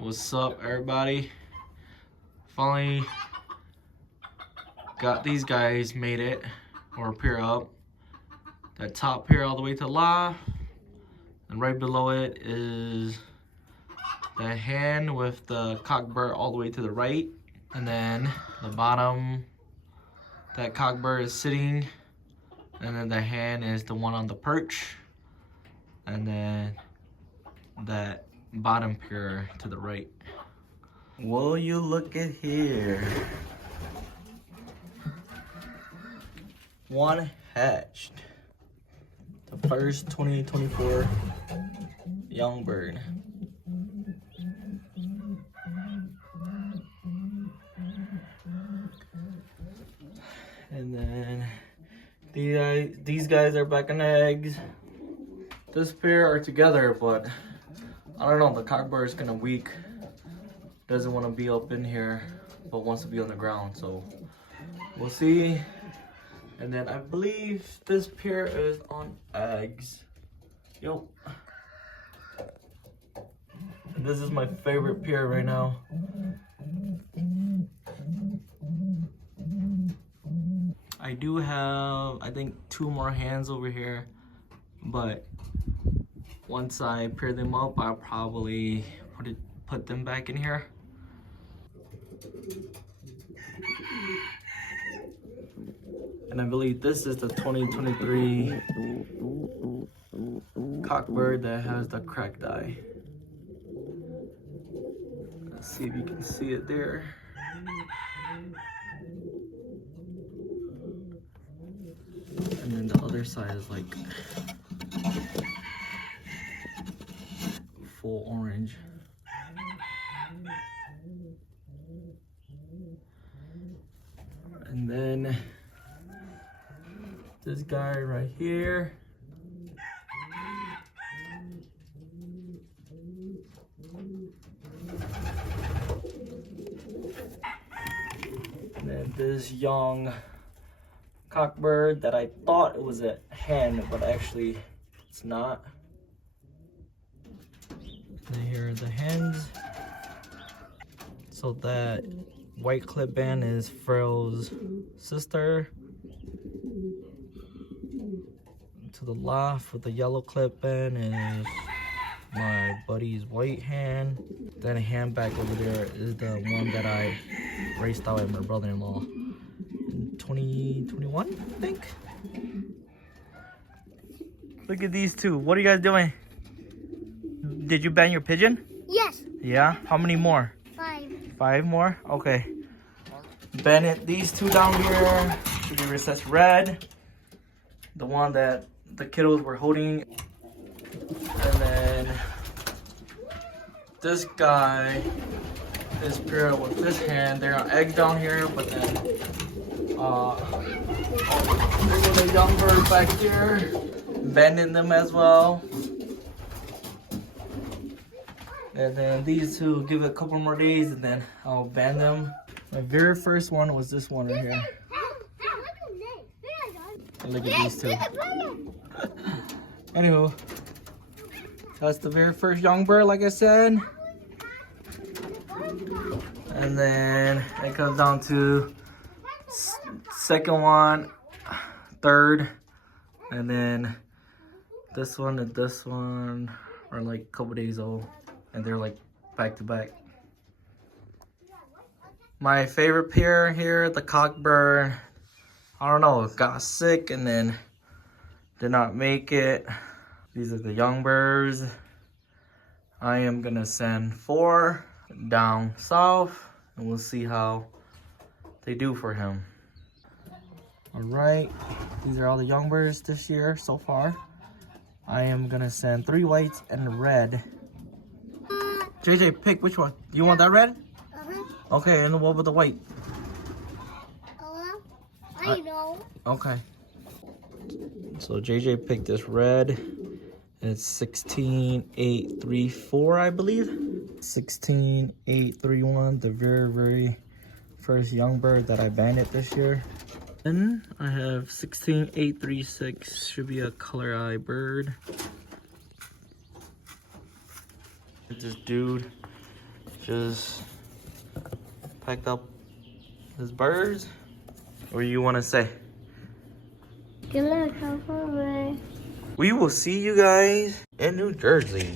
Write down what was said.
What's up, everybody? Finally got these guys made it, or pair up. That top pair all the way to the left, and right below it is the hen with the cockbird all the way to the right, and then the bottom, that cockbird is sitting, and then the hen is the one on the perch, and then that bottom pair to the right. Will you look at here? One hatched. The first 2024 young bird. And then these guys are back in eggs. This pair are together, but I don't know, the cockbird is kind of weak. Doesn't want to be up in here, but wants to be on the ground, so we'll see. And then I believe this pair is on eggs. Yo. And this is my favorite pair right now. I do have, I think, 2 more hens over here, but once I pair them up, I'll probably put them back in here. And I believe this is the 2023 cockbird that has the cracked eye. Let's see if you can see it there. And then the other side is like full orange. And then this guy right here. And then this young cockbird that I thought it was a hen, but actually it's not. And here are the hens. So that white clip band is Frill's sister. To the left with the yellow clip band is my buddy's white hen. Then a hand back over there is the one that I raced out at my brother-in-law in 2021, I think. Look at these two. What are you guys doing? Did you ban your pigeon? Yes. Yeah? How many more? 5. 5 more? Okay. Bennett, these two down here should be recessive red. The one that the kiddos were holding. And then this guy is paired with this hand. They're on eggs down here, but then there's a young bird back here, bending them as well. And then these two, give it a couple more days and then I'll band them. My very first one was this one right here. And look at these two. Anywho, that's the very first young bird, like I said. And then it comes down to second one, third, and then this one and this one are like a couple days old, and they're like back to back. My favorite pair here, the cockbird, I don't know, got sick and then did not make it. These are the young birds. I am gonna send 4 down south and we'll see how they do for him. All right, these are all the young birds this year so far. I am gonna send 3 whites and a red. JJ, pick which one. You want that red? Okay, and what about the white? I know. Okay. So JJ picked this red. It's 16834, I believe. 16831, the very first young bird that I banded this year. Then I have 16836, should be a color eye bird. This dude, just packed up his birds. What do you want to say? Good luck, have fun. We will see you guys in New Jersey.